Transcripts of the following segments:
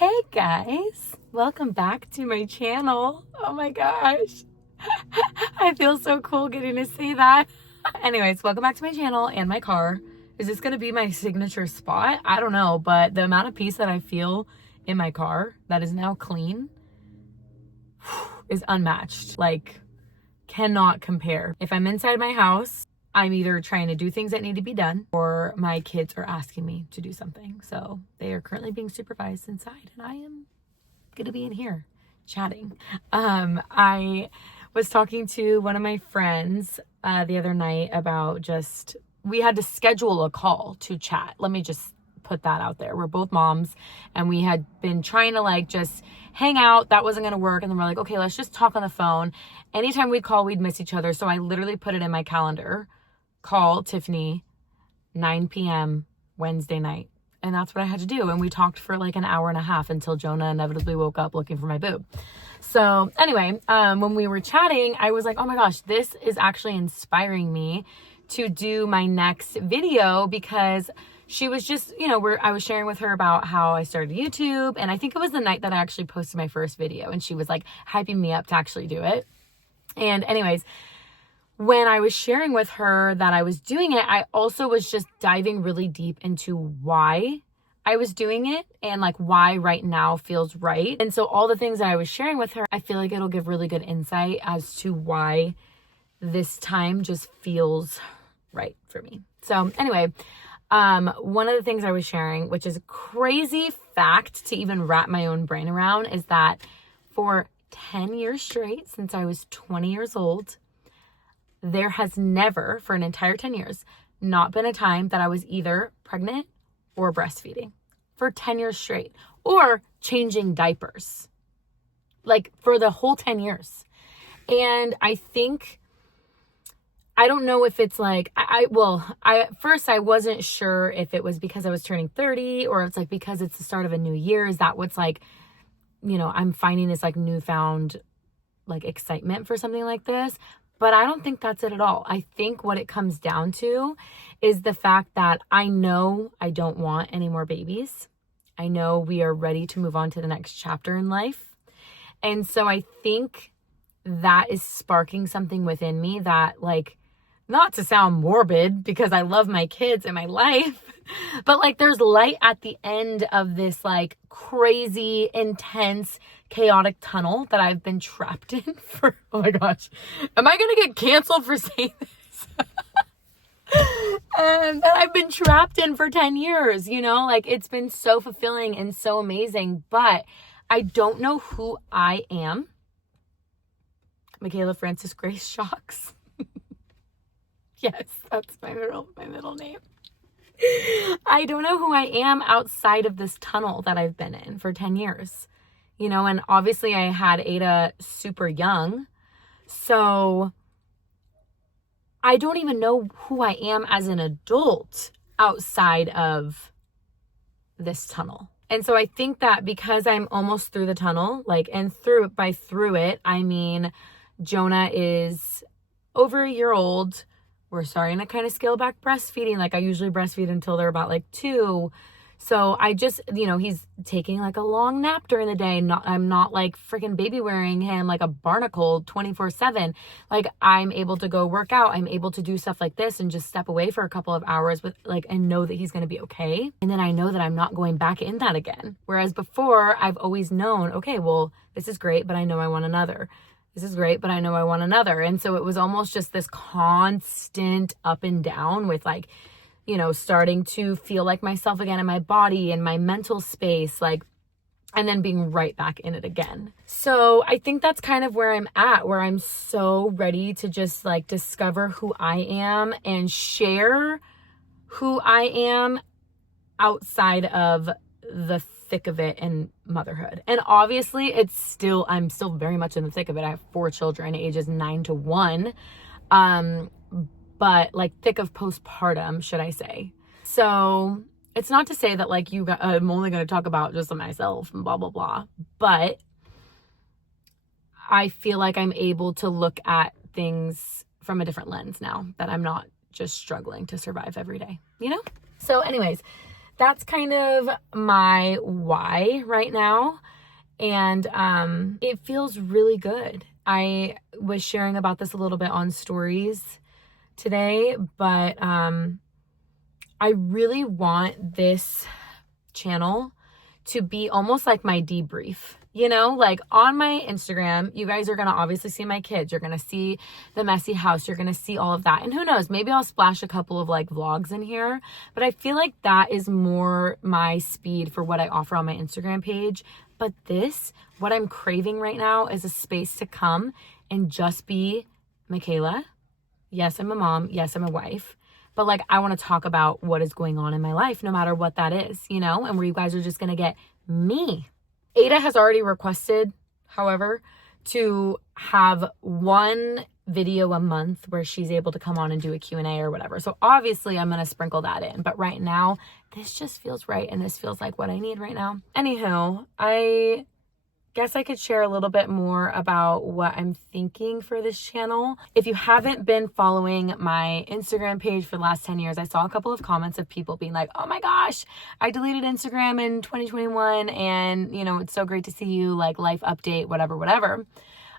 Hey guys, welcome back to my channel. Oh my gosh, I feel so cool getting to say that. Anyways, welcome back to my channel and my car. Is this gonna be my signature spot? I don't know, but the amount of peace that I feel in my car that is now clean is unmatched. Like, cannot compare. If I'm inside my house, I'm either trying to do things that need to be done or my kids are asking me to do something. So they are currently being supervised inside and I am going to be in here chatting. I was talking to one of my friends the other night about we had to schedule a call to chat. Let me just put that out there. We're both moms and we had been trying to just hang out. That wasn't going to work. And then we're like, okay, let's just talk on the phone. Anytime we'd call, we'd miss each other. So I literally put it in my calendar. Call Tiffany 9 p.m. Wednesday night. And that's what I had to do. And we talked for like an hour and a half until Jonah inevitably woke up looking for my boob. So anyway, when we were chatting, I was like, oh my gosh, this is actually inspiring me to do my next video, because she was just, I was sharing with her about how I started YouTube. And I think it was the night that I actually posted my first video and she was like hyping me up to actually do it. And anyways, when I was sharing with her that I was doing it, I also was just diving really deep into why I was doing it and why right now feels right. And so all the things that I was sharing with her, I feel like it'll give really good insight as to why this time just feels right for me. So anyway, one of the things I was sharing, which is a crazy fact to even wrap my own brain around, is that for 10 years straight, since I was 20 years old, there has never, for an entire 10 years, not been a time that I was either pregnant or breastfeeding for 10 years straight, or changing diapers, for the whole 10 years. And I think, I don't know if it's at first I wasn't sure if it was because I was turning 30 or it's because it's the start of a new year. Is that what's I'm finding this newfound excitement for something like this? But I don't think that's it at all. I think what it comes down to is the fact that I know I don't want any more babies. I know we are ready to move on to the next chapter in life. And so I think that is sparking something within me that, not to sound morbid because I love my kids and my life, but there's light at the end of this crazy, intense, chaotic tunnel that I've been trapped in for, oh my gosh, am I going to get canceled for saying this? That I've been trapped in for 10 years, it's been so fulfilling and so amazing, but I don't know who I am. Michaela Francis Grace Shocks. Yes, that's my middle name. I don't know who I am outside of this tunnel that I've been in for 10 years. And obviously I had Ada super young. So I don't even know who I am as an adult outside of this tunnel. And so I think that because I'm almost through the tunnel, and through it, I mean, Jonah is over a year old. We're starting to kind of scale back breastfeeding. I usually breastfeed until they're about 2. So I just, he's taking a long nap during the day. I'm not freaking baby wearing him like a barnacle 24/7. I'm able to go work out. I'm able to do stuff like this and just step away for a couple of hours with and know that he's going to be okay. And then I know that I'm not going back in that again. Whereas before I've always known, okay, well, this is great, but I know I want another. This is great, but I know I want another. And so it was almost just this constant up and down with starting to feel like myself again in my body and my mental space, and then being right back in it again. So I think that's kind of where I'm at, where I'm so ready to just discover who I am and share who I am outside of the thick of it in motherhood. And obviously I'm still very much in the thick of it. I have 4 children, ages 9 to 1. But thick of postpartum, should I say. So it's not to say that I'm only going to talk about just myself and blah, blah, blah. But I feel like I'm able to look at things from a different lens now, that I'm not just struggling to survive every day, So anyways, that's kind of my why right now. And it feels really good. I was sharing about this a little bit on stories today, but I really want this channel to be almost like my debrief. You know, like on my Instagram, you guys are going to obviously see my kids. You're going to see the messy house. You're going to see all of that. And who knows, maybe I'll splash a couple of like vlogs in here. But I feel like that is more my speed for what I offer on my Instagram page. But this, what I'm craving right now is a space to come and just be Michaela. Yes, I'm a mom. Yes, I'm a wife. But like, I want to talk about what is going on in my life, no matter what that is, you know, and where you guys are just going to get me. Ada has already requested, however, to have one video a month where she's able to come on and do a Q&A or whatever. So obviously I'm going to sprinkle that in. But right now, this just feels right. And this feels like what I need right now. Anywho, I guess I could share a little bit more about what I'm thinking for this channel. If you haven't been following my Instagram page for the last 10 years, I saw a couple of comments of people being like, oh my gosh, I deleted Instagram in 2021 and, you know, it's so great to see you, like life update, whatever.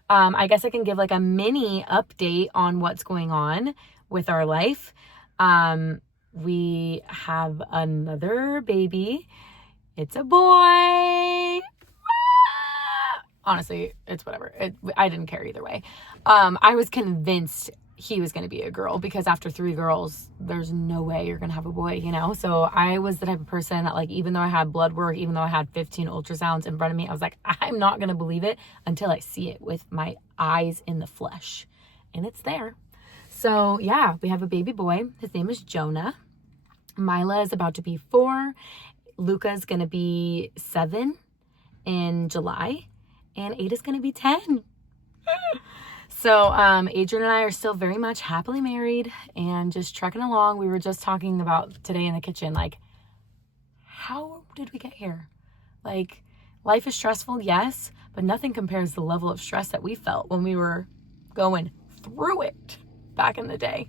I guess I can give like a mini update on what's going on with our life. We have another baby. It's a boy. Honestly, it's whatever. I didn't care either way. I was convinced he was going to be a girl because after 3 girls, there's no way you're going to have a boy, you know? So I was the type of person that like, even though I had blood work, even though I had 15 ultrasounds in front of me, I was like, I'm not going to believe it until I see it with my eyes in the flesh. And it's there. So yeah, we have a baby boy. His name is Jonah. Mila is about to be 4. Luca's going to be 7 in July. And Ada's going to be 10. So Adrian and I are still very much happily married and just trekking along. We were just talking about today in the kitchen, like, how did we get here? Like, life is stressful, yes, but nothing compares to the level of stress that we felt when we were going through it back in the day.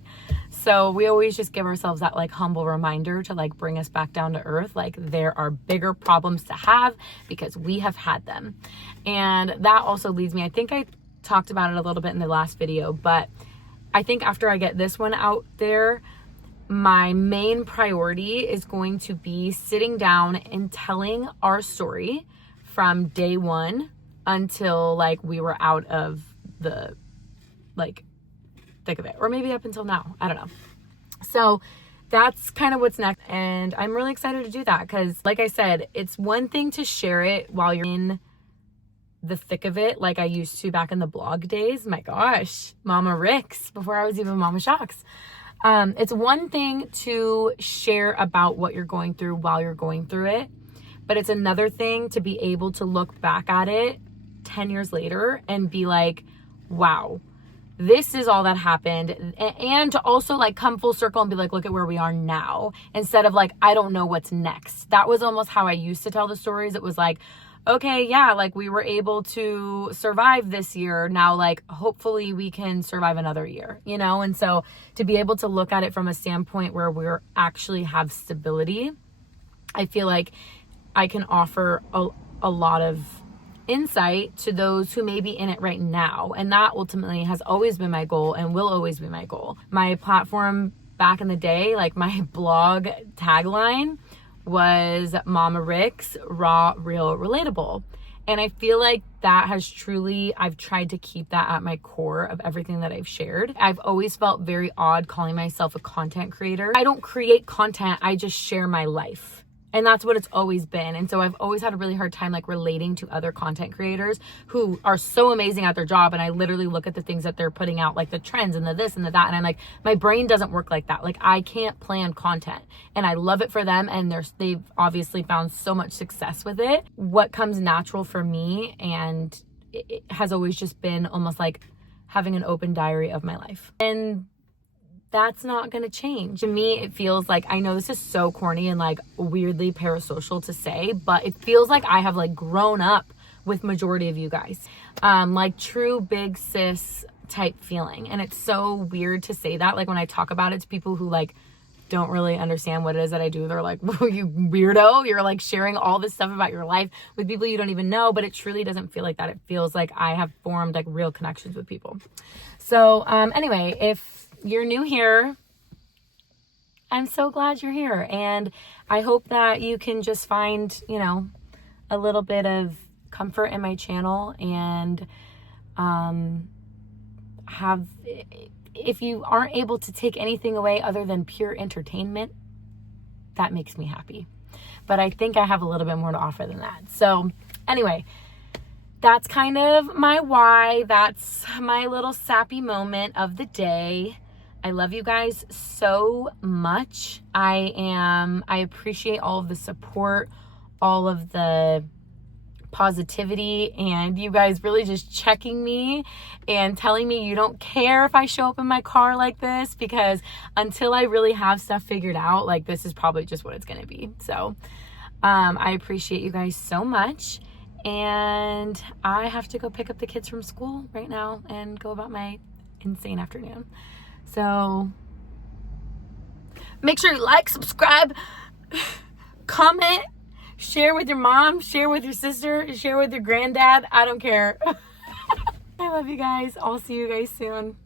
So we always just give ourselves that like humble reminder to like bring us back down to earth. Like there are bigger problems to have because we have had them. And that also leads me, I think I talked about it a little bit in the last video, but I think after I get this one out there, my main priority is going to be sitting down and telling our story from day one until like we were out of the like thick of it, or maybe up until now, I don't know. So that's kind of what's next, and I'm really excited to do that because like I said, it's one thing to share it while you're in the thick of it like I used to back in the blog days. My gosh, Mama Ricks, before I was even Mama Shocks. It's one thing to share about what you're going through while you're going through it, but it's another thing to be able to look back at it 10 years later and be like, wow, this is all that happened. And to also like come full circle and be like, look at where we are now, instead of like, I don't know what's next. That was almost how I used to tell the stories. It was like, okay, yeah, like we were able to survive this year. Now, like, hopefully we can survive another year, you know? And so to be able to look at it from a standpoint where we're actually have stability, I feel like I can offer a lot of insight to those who may be in it right now. And that ultimately has always been my goal and will always be my goal. My platform back in the day, like my blog tagline was Mama Ricks, raw, real, relatable. And I feel like that has truly, I've tried to keep that at my core of everything that I've shared. I've always felt very odd calling myself a content creator. I don't create content, I just share my life. And that's what it's always been. And so I've always had a really hard time like relating to other content creators who are so amazing at their job. And I literally look at the things that they're putting out, like the trends and the this and the that. And I'm like, my brain doesn't work like that. Like I can't plan content, and I love it for them. And they've obviously found so much success with it. What comes natural for me, and it has always just been almost like having an open diary of my life. And that's not going to change. To me, it feels like, I know this is so corny and like weirdly parasocial to say, but it feels like I have like grown up with majority of you guys. Like true big sis type feeling. And it's so weird to say that, like when I talk about it to people who like don't really understand what it is that I do, they're like, "Whoa, you weirdo, you're like sharing all this stuff about your life with people you don't even know." But it truly doesn't feel like that. It feels like I have formed like real connections with people. So anyway, if you're new here, I'm so glad you're here, and I hope that you can just find, you know, a little bit of comfort in my channel, and if you aren't able to take anything away other than pure entertainment, that makes me happy. But I think I have a little bit more to offer than that. So anyway, that's kind of my why. That's my little sappy moment of the day. I love you guys so much. I appreciate all of the support, all of the positivity, and you guys really just checking me and telling me you don't care if I show up in my car like this, because until I really have stuff figured out, like, this is probably just what it's gonna be. So I appreciate you guys so much, and I have to go pick up the kids from school right now and go about my insane afternoon. So make sure you like, subscribe, comment, share with your mom, share with your sister, share with your granddad. I don't care. I love you guys. I'll see you guys soon.